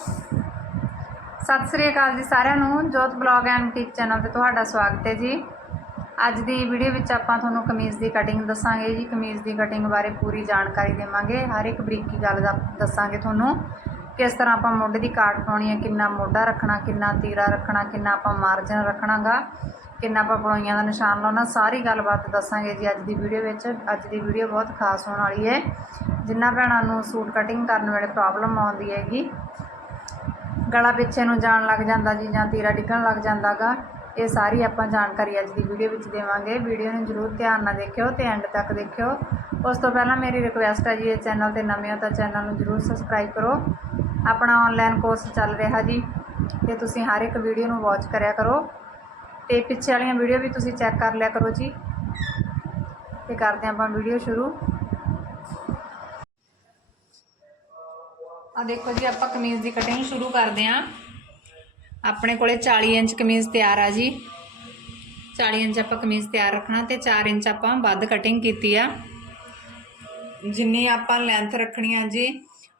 ਸਤਿ ਸ੍ਰੀ ਅਕਾਲ ਜੀ ਸਾਰਿਆਂ ਨੂੰ, ਜੋਤ ਬਲੌਗ ਐਂਡ ਬੁਟੀਕ ਚੈਨਲ ਤੇ ਤੁਹਾਡਾ ਸਵਾਗਤ ਹੈ ਜੀ। ਅੱਜ ਦੀ ਵੀਡੀਓ ਵਿੱਚ ਆਪਾਂ ਤੁਹਾਨੂੰ ਕਮੀਜ਼ ਦੀ ਕਟਿੰਗ ਦੱਸਾਂਗੇ ਜੀ। ਕਮੀਜ਼ ਦੀ ਕਟਿੰਗ ਬਾਰੇ ਪੂਰੀ ਜਾਣਕਾਰੀ ਦੇਵਾਂਗੇ। ਹਰ ਇੱਕ ਬਰੀਕੀ ਗੱਲ ਦਾ ਦੱਸਾਂਗੇ ਤੁਹਾਨੂੰ ਕਿਸ ਤਰ੍ਹਾਂ ਆਪਾਂ ਮੋਢੇ ਦੀ ਕਾਟ ਪਾਉਣੀ ਹੈ, ਕਿੰਨਾ ਮੋਢਾ ਰੱਖਣਾ, ਕਿੰਨਾ ਤੀਰਾ ਰੱਖਣਾ, ਕਿੰਨਾ ਆਪਾਂ ਮਾਰਜਨ ਰੱਖਣਾਗਾ, ਕਿੰਨਾ ਆਪਾਂ ਪਲੋਈਆਂ ਦਾ ਨਿਸ਼ਾਨ ਲਾਉਣਾ, ਸਾਰੀ ਗੱਲਬਾਤ ਦੱਸਾਂਗੇ ਜੀ ਅੱਜ ਦੀ ਵੀਡੀਓ ਵਿੱਚ। ਅੱਜ ਦੀ ਵੀਡੀਓ ਬਹੁਤ ਖਾਸ ਹੋਣ ਵਾਲੀ ਹੈ। ਜਿਨ੍ਹਾਂ ਭੈਣਾਂ ਨੂੰ ਸੂਟ ਕਟਿੰਗ ਕਰਨ ਵੇਲੇ ਪ੍ਰੋਬਲਮ ਆਉਂਦੀ ਹੈਗੀ ਗਲਾ ਪਿੱਛੇ ਨੂੰ ਜਾਣ ਲੱਗ ਜਾਂਦਾ ਜੀ ਜਾਂ ਤੀਰਾ ਡਿੱਗਣ ਲੱਗ ਜਾਂਦਾਗਾ, ਇਹ ਸਾਰੀ ਆਪਾਂ ਜਾਣਕਾਰੀ ਅੱਜ ਦੀ ਵੀਡੀਓ ਵਿੱਚ ਦੇਵਾਂਗੇ। ਵੀਡੀਓ ਨੂੰ ਜਰੂਰ ਧਿਆਨ ਨਾਲ ਦੇਖਿਓ ਤੇ ਐਂਡ ਤੱਕ ਦੇਖਿਓ। ਉਸ ਤੋਂ ਪਹਿਲਾਂ ਮੇਰੀ ਰਿਕੁਐਸਟ ਹੈ ਜੀ, ਇਹ ਚੈਨਲ ਤੇ ਨਵੇਂ ਹੋ ਤਾਂ ਚੈਨਲ ਨੂੰ ਜਰੂਰ ਸਬਸਕ੍ਰਾਈਬ ਕਰੋ। ਆਪਣਾ ਆਨਲਾਈਨ ਕੋਰਸ ਚੱਲ ਰਿਹਾ ਜੀ ਤੇ ਤੁਸੀਂ ਹਰ ਇੱਕ ਵੀਡੀਓ ਨੂੰ ਵਾਚ ਕਰਿਆ ਕਰੋ। ਤੇ ਪਿੱਛੇ ਵਾਲੀਆਂ ਵੀਡੀਓ ਵੀ ਤੁਸੀਂ ਚੈੱਕ ਕਰ ਲਿਆ ਕਰੋ ਜੀ। ਤੇ ਕਰਦੇ ਹਾਂ ਆਪਾਂ ਵੀਡੀਓ ਸ਼ੁਰੂ। ਆ ਦੇਖੋ ਜੀ, ਆਪਾਂ ਕਮੀਜ਼ ਦੀ ਕਟਿੰਗ ਸ਼ੁਰੂ ਕਰਦੇ ਆਂ ਆਪਣੇ ਕੋਲੇ 40 ਇੰਚ ਕਮੀਜ਼ ਤਿਆਰ ਆ ਜੀ। 40 ਇੰਚ ਆਪਾਂ ਕਮੀਜ਼ ਤਿਆਰ ਰੱਖਣਾ ਤੇ 4 ਇੰਚ ਆਪਾਂ ਵੱਧ ਕਟਿੰਗ ਕੀਤੀ ਆ। ਜਿੰਨੀ ਆਪਾਂ ਲੈਂਥ ਰੱਖਣੀ ਆ ਜੀ,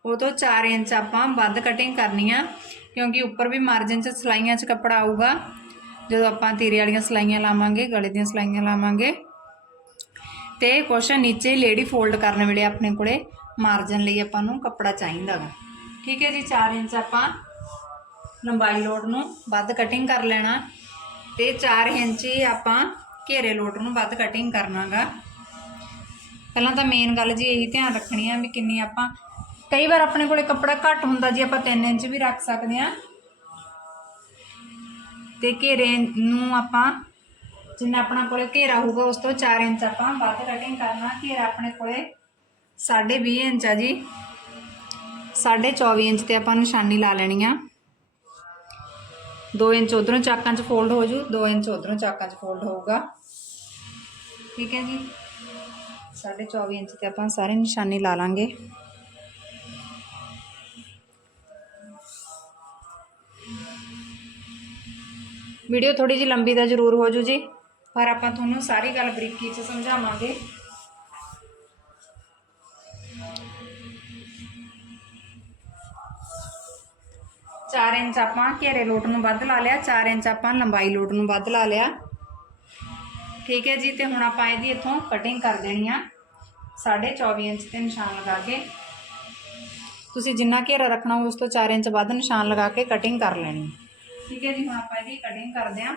ਉਹ ਤੋਂ 4 ਇੰਚ ਆਪਾਂ ਵੱਧ ਕਟਿੰਗ ਕਰਨੀ ਆ, ਕਿਉਂਕਿ ਉੱਪਰ ਵੀ ਮਾਰਜਨ 'ਚ ਸਲਾਈਆਂ 'ਚ ਕੱਪੜਾ ਆਊਗਾ। ਜਦੋਂ ਆਪਾਂ ਤੀਰੇ ਵਾਲੀਆਂ ਸਲਾਈਆਂ ਲਾਵਾਂਗੇ, ਗਲੇ ਦੀਆਂ ਸਲਾਈਆਂ ਲਾਵਾਂਗੇ, ਤੇ ਕੁਛ ਨੀਚੇ ਲੇਡੀ ਫੋਲਡ ਕਰਨ ਵੇਲੇ ਆਪਣੇ ਕੋਲੇ ਮਾਰਜਨ ਲਈ ਆਪਾਂ ਨੂੰ ਕੱਪੜਾ ਚਾਹੀਦਾ ਗਾ। ਠੀਕ ਹੈ ਜੀ 4 ਇੰਚ ਆਪਾਂ ਲੰਬਾਈ ਲੋਡ ਨੂੰ ਵੱਧ ਕਟਿੰਗ ਕਰ ਲੈਣਾ ਤੇ 4 ਇੰਚ ਹੀ ਆਪਾਂ ਘੇਰੇ ਲੋਡ ਨੂੰ ਵੱਧ ਕਟਿੰਗ ਕਰਨਾਗਾ। ਪਹਿਲਾਂ ਤਾਂ ਮੇਨ ਗੱਲ ਜੀ ਇਹੀ ਧਿਆਨ ਰੱਖਣੀ ਆ ਵੀ ਕਿੰਨੀ ਆਪਾਂ, ਕਈ ਵਾਰ ਆਪਣੇ ਕੋਲੇ ਕੱਪੜਾ ਘੱਟ ਹੁੰਦਾ ਜੀ, ਆਪਾਂ 3 ਇੰਚ ਵੀ ਰੱਖ ਸਕਦੇ ਆ। ਤੇ ਘੇਰੇ ਨੂੰ ਆਪਾਂ ਜਿੰਨਾ ਆਪਣਾ ਕੋਲੇ ਘੇਰਾ ਹੋਊਗਾ, ਉਸ ਤੋਂ 4 ਇੰਚ ਆਪਾਂ ਵੱਧ ਕਟਿੰਗ ਕਰਨਾ, ਘੇਰਾ ਆਪਣੇ ਕੋਲੇ 20.5 ਇੰਚ ਆ ਜੀ। 24 ਇੰਚ ਤੇ ਆਪਾਂ ਨਿਸ਼ਾਨੀ ਲਾ ਲੈਣੀ ਆ। 2 ਇੰਚ ਉਧਰੋਂ ਚਾਕਾਂ 'ਚ ਫੋਲਡ ਹੋ ਜੂ 2 ਇੰਚ ਉਧਰੋਂ ਚਾਕਾਂ 'ਚ ਫੋਲਡ ਹੋਊਗਾ। ਠੀਕ ਹੈ ਜੀ? 24 ਇੰਚ ਤੇ ਆਪਾਂ ਸਾਰੇ ਨਿਸ਼ਾਨੀ ਲਾ ਲਾਂਗੇ। ਵੀਡੀਓ ਥੋੜੀ ਜਿਹੀ ਲੰਬੀ ਦਾ ਜ਼ਰੂਰ ਹੋ ਜੂ ਜੀ, ਪਰ ਆਪਾਂ ਤੁਹਾਨੂੰ ਸਾਰੀ ਗੱਲ ਬਰੀਕੀ 'ਚ ਸਮਝਾਵਾਂਗੇ। ਚਾਰ ਇੰਚ ਆਪਾਂ ਘੇਰੇ ਲੋਟ ਨੂੰ ਵੱਧ ਲਾ ਲਿਆ 4 ਇੰਚ ਆਪਾਂ ਲੰਬਾਈ ਲੋਟ ਨੂੰ ਵੱਧ ਲਾ ਲਿਆ। ਠੀਕ ਹੈ ਜੀ, ਤੇ ਹੁਣ ਆਪਾਂ ਇਹਦੀ ਇੱਥੋਂ ਕਟਿੰਗ ਕਰ ਦੇਣੀ ਆ। 24 ਇੰਚ ਤੇ ਨਿਸ਼ਾਨ ਲਗਾ ਕੇ। ਤੁਸੀਂ ਜਿੰਨਾ ਘੇਰਾ ਰੱਖਣਾ, ਉਸ ਤੋਂ 4 ਇੰਚ ਵੱਧ ਨਿਸ਼ਾਨ ਲਗਾ ਕੇ ਕਟਿੰਗ ਕਰ ਲੈਣੀ। ਠੀਕ ਹੈ ਜੀ, ਹੁਣ ਆਪਾਂ ਇਹਦੀ ਕਟਿੰਗ ਕਰਦੇ ਆਂ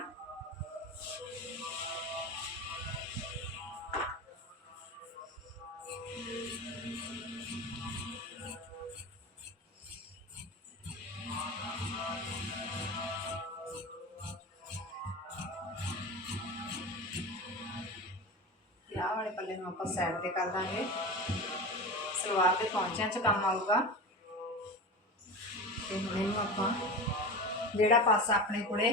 ਨੂੰ ਆਪਾਂ ਸਾਈਡ ਤੇ ਕਰ ਦਾਂਗੇ ਸਲਵਾਰ ਦੇ ਪੌਂਚਿਆਂ 'ਚ ਕੰਮ ਆਊਗਾ। ਤੇ ਹੁਣ ਇਹਨੂੰ ਆਪਾਂ ਜਿਹੜਾ ਪਾਸਾ ਆਪਣੇ ਕੋਲੇ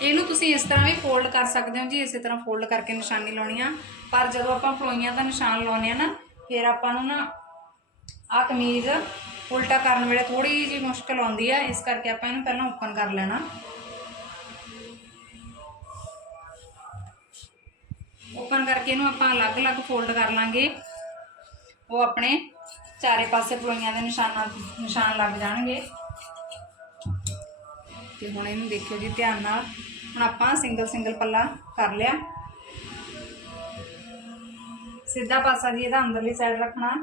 ਇਹਨੂੰ ਤੁਸੀਂ ਇਸ ਤਰ੍ਹਾਂ ਵੀ ਫੋਲਡ ਕਰ ਸਕਦੇ ਹੋ ਜੀ, ਇਸੇ ਤਰ੍ਹਾਂ ਫੋਲਡ ਕਰਕੇ ਨਿਸ਼ਾਨੀ ਲਾਉਣੀ ਆ। ਪਰ ਜਦੋਂ ਆਪਾਂ ਫਲੋਈਆਂ ਦਾ ਨਿਸ਼ਾਨ ਲਾਉਨੇ ਆ ਨਾ, ਫਿਰ ਆਪਾਂ ਨੂੰ ਨਾ ਆ ਕਮੀਜ਼ ਉਲਟਾ ਕਰਨ ਵੇਲੇ ਥੋੜੀ ਜਿਹੀ ਮੁਸ਼ਕਲ ਆਉਂਦੀ ਆ। ਇਸ ਕਰਕੇ ਆਪਾਂ ਇਹਨੂੰ ਪਹਿਲਾਂ ਓਪਨ ਕਰ ਲੈਣਾ। ਓਪਨ ਕਰਕੇ ਇਹਨੂੰ ਆਪਾਂ ਅਲੱਗ-ਅਲੱਗ ਫੋਲਡ ਕਰ ਲਾਂਗੇ। ਉਹ ਆਪਣੇ ਚਾਰੇ ਪਾਸੇ ਪਲੋਈਆਂ ਦੇ ਨਿਸ਼ਾਨਾਂ, ਨਿਸ਼ਾਨ ਲੱਗ ਜਾਣਗੇ। ਤੇ ਹੁਣ ਇਹਨੂੰ ਦੇਖਿਓ ਜੀ ਧਿਆਨ ਨਾਲ। ਹੁਣ ਆਪਾਂ ਸਿੰਗਲ ਸਿੰਗਲ ਪੱਲਾ ਕਰ ਲਿਆ। ਸਿੱਧਾ ਪਾਸਾ ਜੀ ਇਹਦਾ ਅੰਦਰਲੀ ਸਾਈਡ ਰੱਖਣਾ।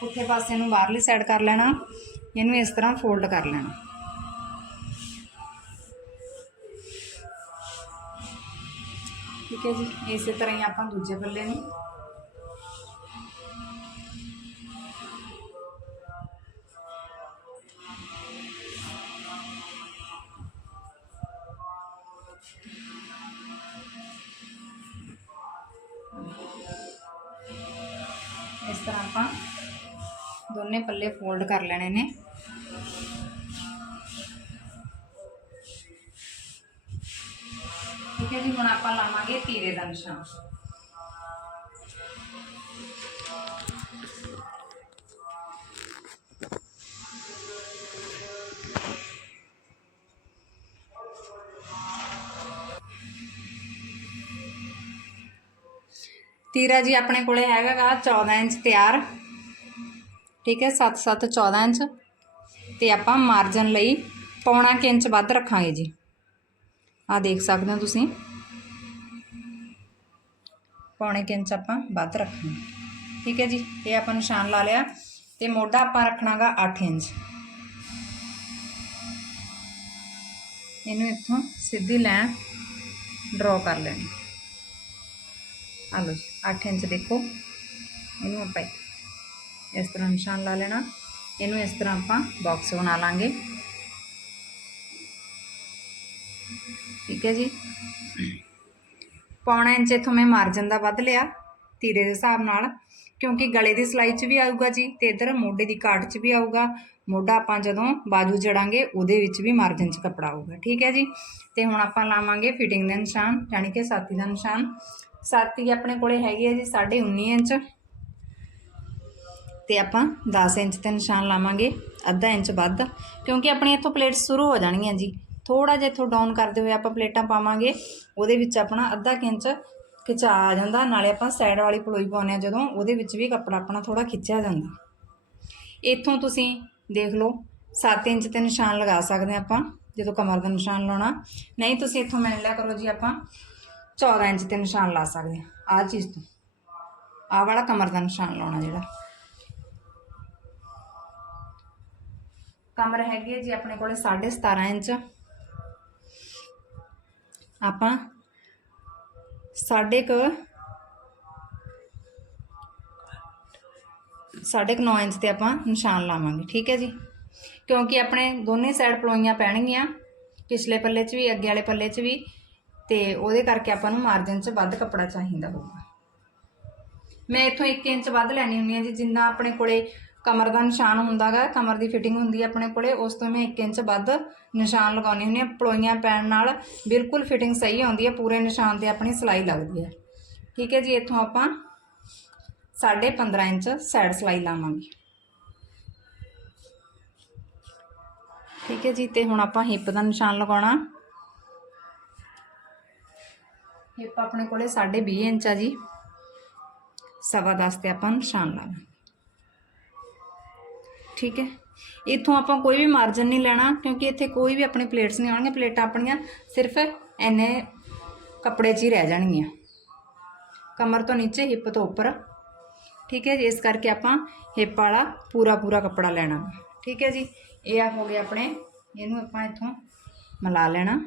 ਪੁੱਠੇ ਪਾਸੇ ਨੂੰ ਬਾਹਰਲੀ ਸਾਈਡ ਕਰ ਲੈਣਾ। ਇਹਨੂੰ ਇਸ ਤਰ੍ਹਾਂ ਫੋਲਡ ਕਰ ਲੈਣਾ। ਠੀਕ ਹੈ ਜੀ, ਇਸੇ ਤਰ੍ਹਾਂ ਹੀ ਆਪਾਂ ਦੂਜੇ ਪੱਲੇ ਨੂੰ। ਇਸ ਤਰ੍ਹਾਂ ਆਪਾਂ ਦੋਨੇ ਪੱਲੇ ਫੋਲਡ ਕਰ ਲੈਣੇ ਨੇ। ਲਾਵਾਂਗੇ ਤੀਰੇ ਦਾ ਨਿਸ਼ਾਨ ਤੀਰਾ ਜੀ ਆਪਣੇ ਕੋਲੇ ਹੈਗਾ ਗਾ 14 ਇੰਚ ਤਿਆਰ ਠੀਕ ਹੈ 7 7 14 ਇੰਚ ਤੇ ਆਪਾਂ ਮਾਰਜਨ ਲਈ ਪੌਣਾ ਕੁ ਇੰਚ ਵੱਧ ਰੱਖਾਂਗੇ ਜੀ ਆ ਦੇਖ ਸਕਦੇ ਹੋ ਤੁਸੀਂ ਪੌਣੇ ਕੁ ਇੰਚ ਆਪਾਂ ਵੱਧ ਰੱਖਣਾ। ਠੀਕ ਹੈ ਜੀ, ਇਹ ਆਪਾਂ ਨਿਸ਼ਾਨ ਲਾ ਲਿਆ ਤੇ ਮੋਢਾ ਆਪਾਂ ਰੱਖਣਾਗਾ 8 ਇੰਚ। ਇਹਨੂੰ ਇੱਥੋਂ ਸਿੱਧੀ ਲਾਈਨ ਡਰਾ ਕਰ ਲੈਣੀ। ਆ ਲਓ ਜੀ 8 ਇੰਚ ਦੇਖੋ, ਇਹਨੂੰ ਆਪਾਂ ਇਸ ਤਰ੍ਹਾਂ ਨਿਸ਼ਾਨ ਲਾ ਲੈਣਾ। ਇਹਨੂੰ ਇਸ ਤਰ੍ਹਾਂ ਆਪਾਂ ਬਾਕਸ ਬਣਾ ਲਾਂਗੇ। ਠੀਕ ਹੈ ਜੀ। ਪੌਣਾ ਇੰਚ ਇਥੋਂ ਮੈਂ ਮਾਰਜਨ ਦਾ ਵੱਧ ਲਿਆ ਤੀਰੇ ਦੇ ਹਿਸਾਬ ਨਾਲ, ਕਿਉਂਕਿ ਗਲੇ ਦੀ ਸਿਲਾਈ 'ਚ ਵੀ ਆਊਗਾ ਜੀ ਤੇ ਇਧਰ ਮੋਢੇ ਦੀ ਕਾਟ 'ਚ ਵੀ ਆਊਗਾ। ਮੋਢਾ ਆਪਾਂ ਜਦੋਂ ਬਾਜੂ ਜੜਾਂਗੇ ਉਹਦੇ ਵਿੱਚ ਵੀ ਮਾਰਜਨ 'ਚ ਕੱਪੜਾ ਆਊਗਾ, ਠੀਕ ਹੈ ਜੀ? ਤੇ ਹੁਣ ਆਪਾਂ ਲਾਵਾਂਗੇ ਫਿਟਿੰਗ ਦੇ ਨਿਸ਼ਾਨ, ਯਾਨੀ ਕਿ ਸਾਥੀ ਦਾ ਨਿਸ਼ਾਨ। ਸਾਥੀ ਆਪਣੇ ਕੋਲੇ ਹੈਗੀ ਹੈ ਜੀ 19.5 ਇੰਚ। ਤੇ ਆਪਾਂ 10 ਇੰਚ ਤੇ ਨਿਸ਼ਾਨ ਲਾਵਾਂਗੇ, ਅੱਧਾ ਇੰਚ ਵੱਧ, ਕਿਉਂਕਿ ਆਪਣੀ ਇੱਥੋਂ ਪਲੇਟ ਸ਼ੁਰੂ ਹੋ ਜਾਣਗੀਆਂ ਜੀ। ਥੋੜਾ ਜਿਹਾ ਇੱਥੋਂ ਡਾਊਨ ਕਰਦੇ ਹੋਏ ਆਪਾਂ ਪਲੇਟਾਂ ਪਾਵਾਂਗੇ, ਉਹਦੇ ਵਿੱਚ ਆਪਣਾ ਅੱਧਾ ਕੁ ਇੰਚ ਖਿਚਾ ਆ ਜਾਂਦਾ, ਨਾਲੇ ਆਪਾਂ ਸਾਈਡ ਵਾਲੀ ਪਲੋਈ ਪਾਉਂਦੇ ਆ ਜਦੋਂ, ਉਹਦੇ ਵਿੱਚ ਵੀ ਕੱਪੜਾ ਆਪਣਾ ਥੋੜਾ ਖਿੱਚਿਆ ਜਾਂਦਾ। ਇੱਥੋਂ ਤੁਸੀਂ ਦੇਖ ਲਓ 7 ਇੰਚ ਤੇ ਨਿਸ਼ਾਨ ਲਗਾ ਸਕਦੇ ਹਾਂ ਆਪਾਂ, ਜਦੋਂ ਕਮਰ ਦਾ ਨਿਸ਼ਾਨ ਲਾਉਣਾ। ਨਹੀਂ, ਤੁਸੀਂ ਇੱਥੋਂ ਮੰਨ ਲਿਆ ਕਰੋ ਜੀ ਆਪਾਂ 14 ਇੰਚ ਤੇ ਨਿਸ਼ਾਨ ਲਾ ਸਕਦੇ ਹਾਂ, ਆਹ ਚੀਜ਼ ਤੋਂ। ਆਹ ਵਾਲਾ ਕਮਰ ਦਾ ਨਿਸ਼ਾਨ ਲਾਉਣਾ ਜਿਹੜਾ। ਕਮਰ ਹੈਗੀ ਹੈ ਜੀ ਆਪਣੇ ਕੋਲੇ 17.5 ਇੰਚ। ਆਪਾਂ ਸਾਢੇ ਕੁ ਸਾਢੇ ਕੁ 9 ਇੰਚ ਤੇ ਆਪਾਂ ਨਿਸ਼ਾਨ ਲਾਵਾਂਗੇ, ਠੀਕ ਹੈ ਜੀ? ਕਿਉਂਕਿ ਆਪਣੇ ਦੋਨੇ ਸਾਈਡ ਪਲੋਈਆਂ ਪੈਣਗੀਆਂ, ਪਿਛਲੇ ਪੱਲੇ 'ਚ ਵੀ, ਅੱਗੇ ਵਾਲੇ ਪੱਲੇ 'ਚ ਵੀ, ਤੇ ਉਹਦੇ ਕਰਕੇ ਆਪਾਂ ਨੂੰ ਮਾਰਜਨ 'ਚ ਵੱਧ ਕੱਪੜਾ ਚਾਹੀਦਾ ਹੋਊਗਾ। ਮੈਂ ਇੱਥੋਂ 1 ਇੰਚ ਵੱਧ ਲੈਣੀ ਹੁੰਦੀ ਆ ਜੀ, ਜਿੰਨਾ ਆਪਣੇ ਕੋਲੇ ਕਮਰ ਦਾ ਨਿਸ਼ਾਨ ਹੁੰਦਾਗਾ ਕਮਰ ਦੀ ਫਿਟਿੰਗ ਹੁੰਦੀ ਹੈ ਆਪਣੇ ਕੋਲੇ, ਉਸ ਤੋਂ ਮੈਂ 1 ਇੰਚ ਵੱਧ ਨਿਸ਼ਾਨ ਲਗਾਉਣੀ ਹੁੰਦੀ ਆ, ਪਲੋਈਆਂ ਪੈਣ ਨਾਲ ਬਿਲਕੁਲ ਫਿਟਿੰਗ ਸਹੀ ਆਉਂਦੀ ਹੈ ਪੂਰੇ ਨਿਸ਼ਾਨ ਤੇ ਆਪਣੀ ਸਿਲਾਈ ਲੱਗਦੀ ਹੈ ਠੀਕ ਹੈ ਜੀ, ਇੱਥੋਂ ਆਪਾਂ 15.5 ਇੰਚ ਸਾਈਡ ਸਿਲਾਈ ਲਾਵਾਂਗੇ। ਠੀਕ ਹੈ ਜੀ, ਤੇ ਹੁਣ ਆਪਾਂ ਹਿੱਪ ਦਾ ਨਿਸ਼ਾਨ ਲਗਾਉਣਾ। ਹਿੱਪ ਆਪਣੇ ਕੋਲੇ 20.5 ਇੰਚ ਆ ਜੀ। ਸਵਾ ਦਸ ਤੇ ਆਪਾਂ ਨਿਸ਼ਾਨ ਲਾਣਾ ਠੀਕ ਹੈ? ਇੱਥੋਂ ਆਪਾਂ ਕੋਈ ਵੀ ਮਾਰਜਨ ਨਹੀਂ ਲੈਣਾ, ਕਿਉਂਕਿ ਇੱਥੇ ਕੋਈ ਵੀ ਆਪਣੇ ਪਲੇਟਸ ਨਹੀਂ ਆਉਣਗੀਆਂ ਪਲੇਟਾਂ ਆਪਣੀਆਂ ਸਿਰਫ ਐਨੇ ਕੱਪੜੇ 'ਚ ਹੀ ਰਹਿ ਜਾਣਗੀਆਂ। ਕਮਰ ਤੋਂ ਨੀਚੇ ਹਿੱਪ ਤੋਂ ਉੱਪਰ। ਠੀਕ ਹੈ ਜੀ? ਇਸ ਕਰਕੇ ਆਪਾਂ ਹਿੱਪ ਵਾਲਾ ਪੂਰਾ ਪੂਰਾ ਕੱਪੜਾ ਲੈਣਾ ਠੀਕ ਹੈ ਜੀ? ਇਹ ਆ ਹੋ ਗਿਆ ਆਪਣੇ, ਇਹਨੂੰ ਆਪਾਂ ਇੱਥੋਂ ਮਿਲਾ ਲੈਣਾ।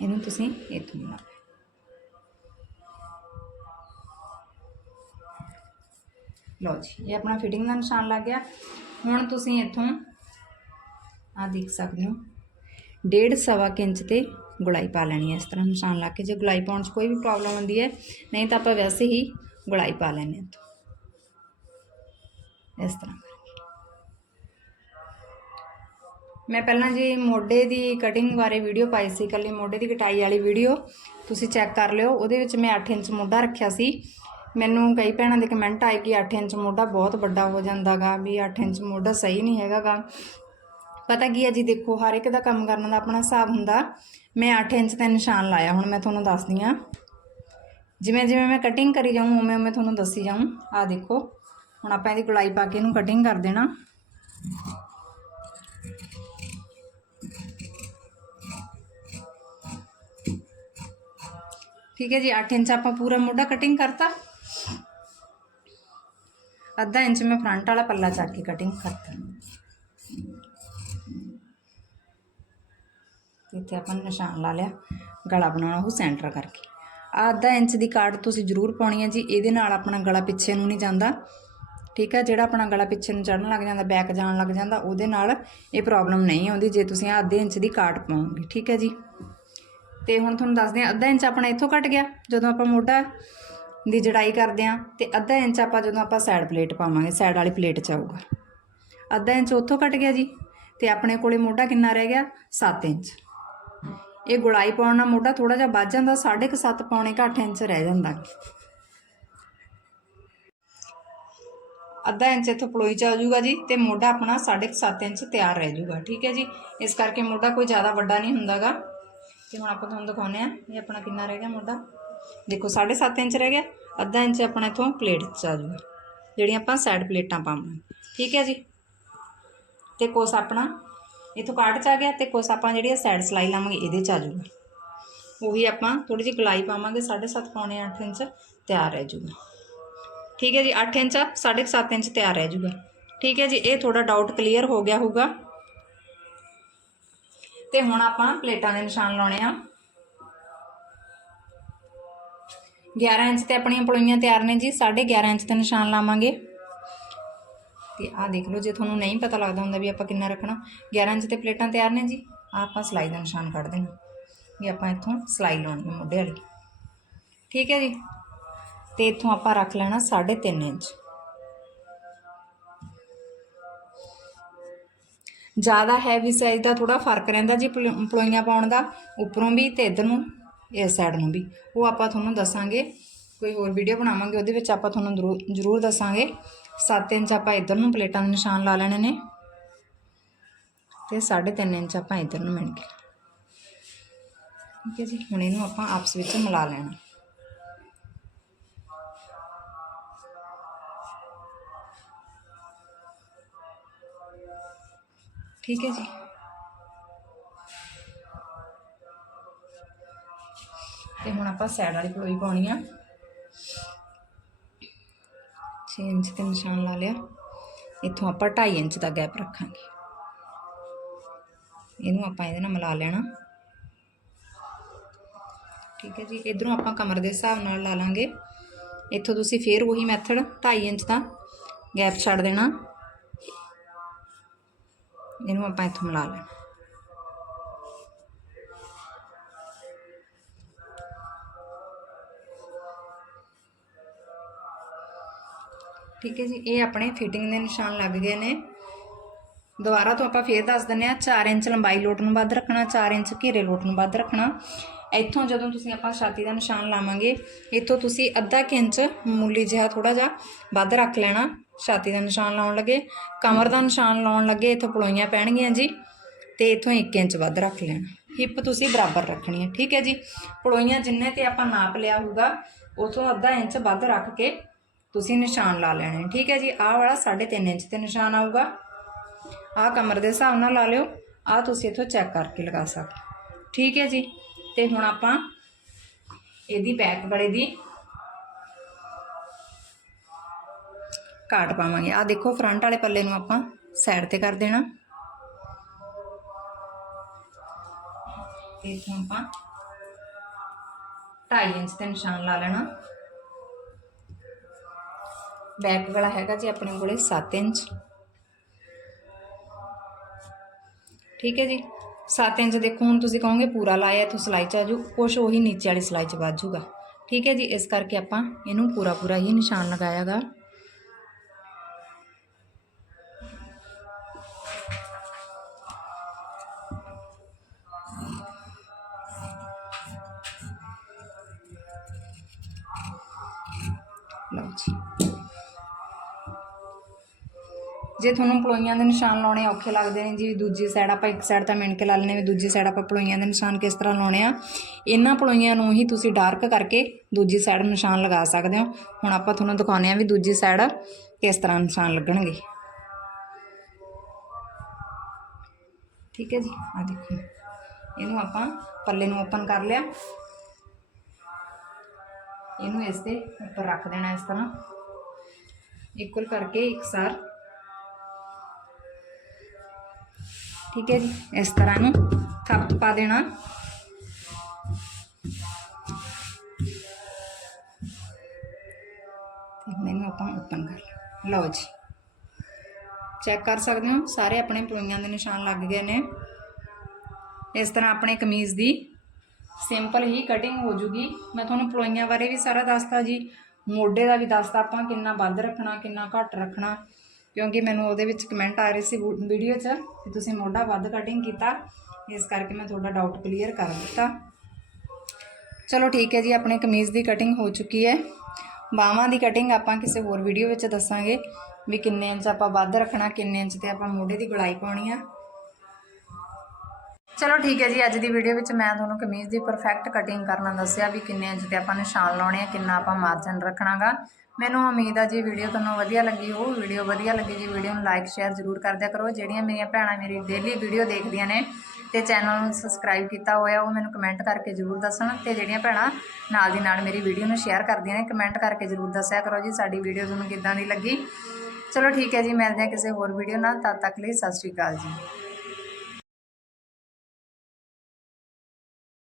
ਇਹਨੂੰ ਤੁਸੀਂ ਇੱਥੋਂ ਮਿਲਾ ਲਓ ਜੀ, ਇਹ ਆਪਣਾ ਫਿਟਿੰਗ ਦਾ ਨਿਸ਼ਾਨ ਲੱਗ ਗਿਆ। ਹੁਣ ਤੁਸੀਂ ਇੱਥੋਂ ਆ ਦੇਖ ਸਕਦੇ ਹੋ, ਡੇਢ ਸਵਾ ਕੁ ਇੰਚ ਤੇ ਗੁਲਾਈ ਪਾ ਲੈਣੀ ਹੈ। ਇਸ ਤਰ੍ਹਾਂ ਨਿਸ਼ਾਨ ਲਾ ਕੇ ਜੇ ਗੁਲਾਈ ਪਾਉਣ 'ਚ ਕੋਈ ਵੀ ਪ੍ਰੋਬਲਮ ਆਉਂਦੀ ਹੈ, ਨਹੀਂ ਤਾਂ ਆਪਾਂ ਵੈਸੇ ਹੀ ਗੁਲਾਈ ਪਾ ਲੈਣੇ ਹਾਂ ਇਸ ਤਰ੍ਹਾਂ ਮੈਂ ਪਹਿਲਾਂ ਜੀ ਮੋਢੇ ਦੀ ਕਟਿੰਗ ਬਾਰੇ ਵੀਡੀਓ ਪਾਈ ਸੀ ਕੱਲੀ ਮੋਢੇ ਦੀ ਕਟਾਈ ਵਾਲੀ ਵੀਡੀਓ ਤੁਸੀਂ ਚੈੱਕ ਕਰ ਲਿਓ, ਉਹਦੇ ਵਿੱਚ ਮੈਂ 8 ਇੰਚ ਮੋਢਾ ਰੱਖਿਆ ਸੀ। ਮੈਨੂੰ ਕਈ ਭੈਣਾਂ ਦੇ ਕਮੈਂਟ ਆਏ ਕਿ 8 ਇੰਚ ਮੋਢਾ ਬਹੁਤ ਵੱਡਾ ਹੋ ਜਾਂਦਾਗਾ, ਵੀ 8 ਇੰਚ ਮੋਢਾ ਸਹੀ ਨਹੀਂ ਹੈਗਾਗਾ। ਪਤਾ ਕੀ ਹੈ ਜੀ, ਦੇਖੋ, ਹਰ ਇੱਕ ਦਾ ਕੰਮ ਕਰਨ ਦਾ ਆਪਣਾ ਹਿਸਾਬ ਹੁੰਦਾ। ਮੈਂ 8 ਇੰਚ ਦਾ ਨਿਸ਼ਾਨ ਲਾਇਆ, ਹੁਣ ਮੈਂ ਤੁਹਾਨੂੰ ਦੱਸਦੀ ਆ ਜਿਵੇਂ ਜਿਵੇਂ ਮੈਂ ਕਟਿੰਗ ਕਰੀ ਜਾਊਂ, ਉਵੇਂ ਉਵੇਂ ਤੁਹਾਨੂੰ ਦੱਸੀ ਜਾਊਂ। ਆ ਦੇਖੋ, ਹੁਣ ਆਪਾਂ ਇਹਦੀ ਗੁਲਾਈ ਪਾ ਕੇ ਇਹਨੂੰ ਕਟਿੰਗ ਕਰ ਦੇਣਾ। ਠੀਕ ਹੈ ਜੀ 8 ਇੰਚ ਆਪਾਂ ਪੂਰਾ ਮੋਢਾ ਕਟਿੰਗ ਕਰਤਾ। ਅੱਧਾ ਇੰਚ ਮੈਂ ਫਰੰਟ ਵਾਲਾ ਪੱਲਾ ਚੱਕ ਕੇ ਕਟਿੰਗ ਕਰਤਾ। ਇੱਥੇ ਆਪਾਂ ਨਿਸ਼ਾਨ ਲਾ ਲਿਆ, ਗਲਾ ਬਣਾਉਣਾ ਉਹ ਸੈਂਟਰ ਕਰਕੇ। ਆ ਅੱਧਾ ਇੰਚ ਦੀ ਕਾਟ ਤੁਸੀਂ ਜ਼ਰੂਰ ਪਾਉਣੀ ਹੈ ਜੀ, ਇਹਦੇ ਨਾਲ ਆਪਣਾ ਗਲਾ ਪਿੱਛੇ ਨੂੰ ਨਹੀਂ ਜਾਂਦਾ। ਠੀਕ ਹੈ, ਜਿਹੜਾ ਆਪਣਾ ਗਲਾ ਪਿੱਛੇ ਨੂੰ ਚੜਨ ਲੱਗ ਜਾਂਦਾ ਬੈਕ ਜਾਣ ਲੱਗ ਜਾਂਦਾ, ਉਹਦੇ ਨਾਲ ਇਹ ਪ੍ਰੋਬਲਮ ਨਹੀਂ ਆਉਂਦੀ ਜੇ ਤੁਸੀਂ ਆਹ ਅੱਧੇ ਇੰਚ ਦੀ ਕਾਟ ਪਾਓਗੇ ਠੀਕ ਹੈ ਜੀ। ਤੇ ਹੁਣ ਤੁਹਾਨੂੰ ਦੱਸਦੇ ਹਾਂ, ਅੱਧਾ ਇੰਚ ਆਪਣਾ ਇੱਥੋਂ ਕੱਟ ਗਿਆ, ਜਦੋਂ ਆਪਾਂ ਮੋਢਾ ਦੀ ਜੜਾਈ ਕਰਦੇ ਹਾਂ ਤੇ ਅੱਧਾ ਇੰਚ ਆਪਾਂ ਜਦੋਂ ਆਪਾਂ ਸਾਈਡ ਪਲੇਟ ਪਾਵਾਂਗੇ ਸਾਈਡ ਵਾਲੀ ਪਲੇਟ 'ਚ ਆਊਗਾ। ਅੱਧਾ ਇੰਚ ਉੱਥੋਂ ਕੱਟ ਗਿਆ ਜੀ ਤੇ ਆਪਣੇ ਕੋਲੇ ਮੋਢਾ ਕਿੰਨਾ ਰਹਿ ਗਿਆ? 7 ਇੰਚ। ਇਹ ਗੁਲਾਈ ਪਾਉਣ ਨਾਲ ਮੋਢਾ ਥੋੜਾ ਜਿਹਾ ਵੱਧ ਜਾਂਦਾ 7.5 ਪੌਣੇ ਕੁ 8 ਇੰਚ ਰਹਿ ਜਾਂਦਾ। ਅੱਧਾ ਇੰਚ ਇੱਥੋਂ ਪਲੋਈ ਚ ਆ ਜਾਊਗਾ ਜੀ ਤੇ ਮੋਢਾ ਆਪਣਾ 7.5 ਇੰਚ ਤਿਆਰ ਰਹਿ ਜਾਊਗਾ, ਠੀਕ ਹੈ ਜੀ? ਇਸ ਕਰਕੇ ਮੋਢਾ ਕੋਈ ਜ਼ਿਆਦਾ ਵੱਡਾ ਨਹੀਂ ਹੁੰਦਾਗਾ। ਤੇ ਹੁਣ ਆਪਾਂ ਤੁਹਾਨੂੰ ਦਿਖਾਉਂਦੇ ਆ ਇਹ ਆਪਣਾ ਕਿੰਨਾ ਰਹਿ ਗਿਆ ਮੋਢਾ। ਦੇਖੋ 7.5 ਇੰਚ ਰਹਿ ਗਿਆ ਅੱਧਾ ਇੰਚ ਆਪਣਾ ਇਥੋਂ ਪਲੇਟ 'ਚ ਆ ਜਾਊਗਾ ਜਿਹੜੀਆਂ ਆਪਾਂ ਸਾਈਡ ਪਲੇਟਾਂ ਪਾਵਾਂਗੇ ਠੀਕ ਹੈ ਜੀ ਤੇ ਕੋਸ ਆਪਣਾ ਇਥੋਂ ਕਾਟ 'ਚ ਆ ਗਿਆ ਤੇ ਕੋਸ ਆਪਾਂ ਜਿਹੜੀ ਸਾਈਡ ਸਲਾਈ ਲਾਵਾਂਗੇ ਇਹਦੇ 'ਚ ਆ ਜਾਊਗਾ ਉਹੀ ਆਪਾਂ ਥੋੜੀ ਜਿਹੀ ਗਲਾਈ ਪਾਵਾਂਗੇ 7.5 ਪੌਣੇ 8 ਇੰਚ ਤਿਆਰ ਰਹਿ ਜਾਊਗਾ ਠੀਕ ਹੈ ਜੀ 8 ਇੰਚ 7.5 ਇੰਚ ਤਿਆਰ ਰਹਿ ਜਾਊਗਾ ਠੀਕ ਹੈ ਜੀ ਇਹ ਥੋੜਾ ਡਾਊਟ ਕਲੀਅਰ ਹੋ ਗਿਆ ਹੋਊਗਾ ਤੇ ਹੁਣ ਆਪਾਂ ਪਲੇਟਾਂ ਦੇ ਨਿਸ਼ਾਨ ਲਾਉਣੇ ਆ 11 ਇੰਚ ਤੇ ਆਪਣੀਆਂ ਪਲੋਈਆਂ ਤਿਆਰ ਨੇ ਜੀ 11.5 ਇੰਚ ਤੇ ਨਿਸ਼ਾਨ ਲਾਵਾਂਗੇ। ਤੇ ਆਹ ਦੇਖ ਲਓ, ਜੇ ਤੁਹਾਨੂੰ ਨਹੀਂ ਪਤਾ ਲੱਗਦਾ ਹੁੰਦਾ ਵੀ ਆਪਾਂ ਕਿੰਨਾ ਰੱਖਣਾ 11 ਇੰਚ ਤੇ ਪਲੇਟਾਂ ਤਿਆਰ ਨੇ ਜੀ, ਆਹ ਆਪਾਂ ਸਲਾਈ ਦਾ ਨਿਸ਼ਾਨ ਕੱਢ ਦੇਣਾ, ਵੀ ਆਪਾਂ ਇੱਥੋਂ ਸਲਾਈ ਲਾਉਣੀ ਹੈ ਮੋਢੇ ਵਾਲੀ। ਠੀਕ ਹੈ ਜੀ? ਤੇ ਇੱਥੋਂ ਆਪਾਂ ਰੱਖ ਲੈਣਾ 3.5 ਇੰਚ। ਜ਼ਿਆਦਾ ਹੈਵੀ ਸਾਈਜ਼ ਦਾ ਥੋੜਾ ਫ਼ਰਕ ਰਹਿੰਦਾ ਜੀ ਪਲੋ- ਪਲੋਈਆਂ ਪਾਉਣ ਦਾ, ਉੱਪਰੋਂ ਵੀ ਤੇ ਇਧਰ ਨੂੰ ਇਸ ਸਾਈਡ ਨੂੰ ਵੀ। ਉਹ ਆਪਾਂ ਤੁਹਾਨੂੰ ਦੱਸਾਂਗੇ, ਕੋਈ ਹੋਰ ਵੀਡੀਓ ਬਣਾਵਾਂਗੇ, ਉਹਦੇ ਵਿੱਚ ਆਪਾਂ ਤੁਹਾਨੂੰ ਜ਼ਰੂਰ ਦੱਸਾਂਗੇ। 7 ਇੰਚ ਆਪਾਂ ਇਧਰ ਨੂੰ ਪਲੇਟਾਂ ਦੇ ਨਿਸ਼ਾਨ ਲਾ ਲੈਣੇ ਨੇ ਤੇ 3.5 ਇੰਚ ਆਪਾਂ ਇਧਰ ਨੂੰ ਮਿਣ ਕੇ ਠੀਕ ਹੈ ਜੀ, ਹੁਣ ਇਹਨੂੰ ਆਪਾਂ ਆਪਸ ਵਿੱਚ ਮਿਲਾ ਲੈਣਾ। ਠੀਕ ਹੈ ਜੀ। ਤੇ ਹੁਣ ਆਪਾਂ ਸਾਈਡ ਵਾਲੀ ਪਲੋਈ ਪਾਉਣੀ ਆ। 6 ਇੰਚ ਤੇ ਨਿਸ਼ਾਨ ਲਾ ਲਿਆ। ਇੱਥੋਂ ਆਪਾਂ 2.5 ਇੰਚ ਦਾ ਗੈਪ ਰੱਖਾਂਗੇ। ਇਹਨੂੰ ਆਪਾਂ ਇਹਦੇ ਨਾਲ ਮਿਲਾ ਲੈਣਾ। ਠੀਕ ਹੈ ਜੀ, ਇਧਰੋਂ ਆਪਾਂ ਕਮਰ ਦੇ ਹਿਸਾਬ ਨਾਲ ਲਾ ਲਾਂਗੇ। ਇੱਥੋਂ ਤੁਸੀਂ ਫੇਰ ਉਹੀ ਮੈਥਡ 2.5 ਇੰਚ ਦਾ ਗੈਪ ਛੱਡ ਦੇਣਾ। ਇਹਨੂੰ ਆਪਾਂ ਇੱਥੋਂ ਮਿਲਾ ਲੈਣਾ। ਠੀਕ ਹੈ ਜੀ, ਇਹ ਆਪਣੇ ਫਿਟਿੰਗ ਦੇ ਨਿਸ਼ਾਨ ਲੱਗ ਗਏ ਨੇ। ਦੁਬਾਰਾ ਤੋਂ ਆਪਾਂ ਫੇਰ ਦੱਸ ਦਿੰਨੇ ਆ 4 ਇੰਚ ਲੰਬਾਈ ਲੋਟ ਨੂੰ ਵੱਧ ਰੱਖਣਾ 4 ਇੰਚ ਘੇਰੇ ਲੋਟ ਨੂੰ ਵੱਧ ਰੱਖਣਾ। ਇੱਥੋਂ ਜਦੋਂ ਤੁਸੀਂ ਆਪਾਂ ਛਾਤੀ ਦਾ ਨਿਸ਼ਾਨ ਲਾਵਾਂਗੇ, ਇੱਥੋਂ ਤੁਸੀਂ ਅੱਧਾ ਕੁ ਇੰਚ ਮੂਲੀ ਜਿਹਾ ਥੋੜਾ ਜਿਹਾ ਵੱਧ ਰੱਖ ਲੈਣਾ, ਛਾਤੀ ਦਾ ਨਿਸ਼ਾਨ ਲਾਉਣ ਲੱਗੇ। ਕਮਰ ਦਾ ਨਿਸ਼ਾਨ ਲਾਉਣ ਲੱਗੇ, ਇੱਥੋਂ ਪਲੋਈਆਂ ਪੈਣਗੀਆਂ ਜੀ, ਤੇ ਇੱਥੋਂ 1 ਇੰਚ ਵੱਧ ਰੱਖ ਲੈਣਾ। ਹਿੱਪ ਤੁਸੀਂ ਬਰਾਬਰ ਰੱਖਣੀ ਹੈ, ਠੀਕ ਹੈ ਜੀ। ਪਲੋਈਆਂ ਜਿੰਨੇ ਤੇ ਆਪਾਂ ਨਾਪ ਲਿਆ ਹੋਊਗਾ, ਉਥੋਂ ਅੱਧਾ ਇੰਚ ਵੱਧ ਰੱਖ ਕੇ ਤੁਸੀਂ ਨਿਸ਼ਾਨ ਲਾ ਲੈਣੇ ਠੀਕ ਹੈ ਜੀ ਆਹ ਵਾਲਾ 3.5 ਇੰਚ ਤੇ ਨਿਸ਼ਾਨ ਆਊਗਾ ਆਹ ਕਮਰ ਦੇ ਹਿਸਾਬ ਨਾਲ ਲਾ ਲਿਓ ਆਹ ਤੁਸੀਂ ਇੱਥੋਂ ਚੈੱਕ ਕਰਕੇ ਲਗਾ ਸਕਦੇ ਠੀਕ ਹੈ ਜੀ ਤੇ ਹੁਣ ਆਪਾਂ ਇਹਦੀ ਬੈਕ ਬੜੇ ਦੀ ਕਾਟ ਪਾਵਾਂਗੇ ਆਹ ਦੇਖੋ ਫਰੰਟ ਵਾਲੇ ਪੱਲੇ ਨੂੰ ਆਪਾਂ ਸਾਈਡ ਤੇ ਕਰ ਦੇਣਾ ਤੇ ਇੱਥੋਂ ਆਪਾਂ 2.5 ਇੰਚ ਤੇ ਨਿਸ਼ਾਨ ਲਾ ਲੈਣਾ ਬੈਕ ਵਾਲਾ ਹੈਗਾ ਜੀ ਆਪਣੇ ਕੋਲੇ 7 ਇੰਚ ਠੀਕ ਹੈ ਜੀ 7 ਇੰਚ ਦੇਖੋ ਹੁਣ ਤੁਸੀਂ ਕਹੋਗੇ ਪੂਰਾ ਲਾਇਆ ਇੱਥੋਂ ਸਲਾਈ ਚ ਆਜੂ ਕੁਛ ਉਹੀ ਨੀਚੇ ਵਾਲੀ ਸਲਾਈ ਚ ਵੱਧ ਜੂਗਾ ਠੀਕ ਹੈ ਜੀ ਇਸ ਕਰਕੇ ਆਪਾਂ ਇਹਨੂੰ ਪੂਰਾ ਪੂਰਾ ਹੀ ਨਿਸ਼ਾਨ ਲਗਾਇਆਗਾ ਲਓ ਜੀ ਜੇ ਤੁਹਾਨੂੰ ਪਲੋਈਆਂ ਦੇ ਨਿਸ਼ਾਨ ਲਾਉਣੇ ਔਖੇ ਲੱਗਦੇ ਨੇ ਜੀ, ਦੂਜੀ ਸਾਈਡ ਆਪਾਂ ਇੱਕ ਸਾਈਡ ਤਾਂ ਮਿਣ ਕੇ ਲਾ ਲੈਣੇ ਵੀ ਦੂਜੀ ਸਾਈਡ ਆਪਾਂ ਪਲੋਈਆਂ ਦੇ ਨਿਸ਼ਾਨ ਕਿਸ ਤਰ੍ਹਾਂ ਲਾਉਣੇ ਆ। ਇਹਨਾਂ ਪਲੋਈਆਂ ਨੂੰ ਹੀ ਤੁਸੀਂ ਡਾਰਕ ਕਰਕੇ ਦੂਜੀ ਸਾਈਡ ਨਿਸ਼ਾਨ ਲਗਾ ਸਕਦੇ ਹੋ। ਹੁਣ ਆਪਾਂ ਤੁਹਾਨੂੰ ਦਿਖਾਉਂਦੇ ਆ ਵੀ ਦੂਜੀ ਸਾਈਡ ਕਿਸ ਤਰ੍ਹਾਂ ਨਿਸ਼ਾਨ ਲੱਗਣਗੇ। ਠੀਕ ਹੈ ਜੀ? ਆ ਦੇਖੋ। ਇਹਨੂੰ ਆਪਾਂ ਪੱਲੇ ਨੂੰ ਓਪਨ ਕਰ ਲਿਆ। ਇਹਨੂੰ ਇਸ ਦੇ ਉੱਪਰ ਰੱਖ ਦੇਣਾ ਇਸ ਤਰ੍ਹਾਂ। ਇਕੁਅਲ ਕਰਕੇ ਇਕਸਾਰ ਠੀਕ ਹੈ ਜੀ, ਇਸ ਤਰ੍ਹਾਂ ਇਹਨੂੰ ਥੱਪ ਪਾ ਦੇਣਾ। ਤੇ ਆਪਾਂ ਓਪਨ ਕਰ ਲਓ ਜੀ। ਚੈੱਕ ਕਰ ਸਕਦੇ ਹੋ, ਸਾਰੇ ਆਪਣੇ ਪਲੋਈਆਂ ਦੇ ਨਿਸ਼ਾਨ ਲੱਗ ਗਏ ਨੇ। ਇਸ ਤਰ੍ਹਾਂ ਆਪਣੇ ਕਮੀਜ਼ ਦੀ ਸਿੰਪਲ ਹੀ ਕਟਿੰਗ ਹੋ ਜੂਗੀ। ਮੈਂ ਤੁਹਾਨੂੰ ਪਲੋਈਆਂ ਬਾਰੇ ਵੀ ਸਾਰਾ ਦੱਸਤਾ ਜੀ। ਮੋਢੇ ਦਾ ਵੀ ਦੱਸਤਾ ਆਪਾਂ ਕਿੰਨਾ ਵੱਧ ਰੱਖਣਾ, ਕਿੰਨਾ ਘੱਟ ਰੱਖਣਾ। ਕਿਉਂਕਿ ਮੈਨੂੰ ਉਹਦੇ ਵਿੱਚ ਕਮੈਂਟ ਆ ਰਹੇ ਸੀ ਵੀਡੀਓ 'ਚ ਕਿ ਤੁਸੀਂ ਮੋਢਾ ਵੱਧ ਕਟਿੰਗ ਕੀਤਾ। ਇਸ ਕਰਕੇ ਮੈਂ ਤੁਹਾਡਾ ਡਾਊਟ ਕਲੀਅਰ ਕਰ ਦਿੱਤਾ। ਚਲੋ ਠੀਕ ਹੈ ਜੀ, ਆਪਣੇ ਕਮੀਜ਼ ਦੀ ਕਟਿੰਗ ਹੋ ਚੁੱਕੀ ਹੈ। ਬਾਹਾਂ ਦੀ ਕਟਿੰਗ ਆਪਾਂ ਕਿਸੇ ਹੋਰ ਵੀਡੀਓ ਵਿੱਚ ਦੱਸਾਂਗੇ ਵੀ ਕਿੰਨੇ ਇੰਚ ਆਪਾਂ ਵੱਧ ਰੱਖਣਾ, ਕਿੰਨੇ ਇੰਚ ਤੇ ਆਪਾਂ ਮੋਢੇ ਦੀ ਗੁਲਾਈ ਪਾਉਣੀ ਆ। ਚਲੋ ਠੀਕ ਹੈ ਜੀ, ਅੱਜ ਦੀ ਵੀਡੀਓ ਵਿੱਚ ਮੈਂ ਤੁਹਾਨੂੰ ਕਮੀਜ਼ ਦੀ ਪਰਫੈਕਟ ਕਟਿੰਗ ਕਰਨਾ ਦੱਸਿਆ ਵੀ ਕਿੰਨੇ ਇੰਚ ਤੇ ਆਪਾਂ ਨਿਸ਼ਾਨ ਲਾਉਣੇ ਆ, ਕਿੰਨਾ ਆਪਾਂ ਮਾਰਜਨ ਰੱਖਣਾਗਾ। ਮੈਨੂੰ ਉਮੀਦ ਆ ਜੀ ਵੀਡੀਓ ਤੁਹਾਨੂੰ ਵਧੀਆ ਲੱਗੀ ਹੋ ਵੀਡੀਓ ਵਧੀਆ ਲੱਗੀ ਜੀ, ਵੀਡੀਓ ਨੂੰ ਲਾਈਕ ਸ਼ੇਅਰ ਜ਼ਰੂਰ ਕਰ ਦਿਆ ਕਰੋ। ਜਿਹੜੀਆਂ ਮੇਰੀਆਂ ਭੈਣਾਂ ਮੇਰੀ ਡੇਲੀ ਵੀਡੀਓ ਦੇਖਦੀਆਂ ਨੇ ਤੇ ਚੈਨਲ ਨੂੰ ਸਬਸਕ੍ਰਾਈਬ ਕੀਤਾ ਹੋਇਆ, ਉਹ ਮੈਨੂੰ ਕਮੈਂਟ ਕਰਕੇ ਜ਼ਰੂਰ ਦੱਸਣ ਤੇ ਜਿਹੜੀਆਂ ਭੈਣਾਂ ਨਾਲ ਦੀ ਨਾਲ ਮੇਰੀ ਵੀਡੀਓ ਨੂੰ ਸ਼ੇਅਰ ਕਰਦੀਆਂ ਨੇ ਕਮੈਂਟ ਕਰਕੇ ਜ਼ਰੂਰ ਦੱਸਿਆ ਕਰੋ ਜੀ, ਸਾਡੀ ਵੀਡੀਓ ਤੁਹਾਨੂੰ ਕਿੱਦਾਂ ਦੀ ਲੱਗੀ। ਚਲੋ ਠੀਕ ਹੈ ਜੀ, ਮਿਲਦੇ ਹਾਂ ਕਿਸੇ ਹੋਰ ਵੀਡੀਓ ਨਾਲ, ਤਦ ਤੱਕ ਲਈ ਸਤਿ ਸ਼੍ਰੀ ਅਕਾਲ ਜੀ।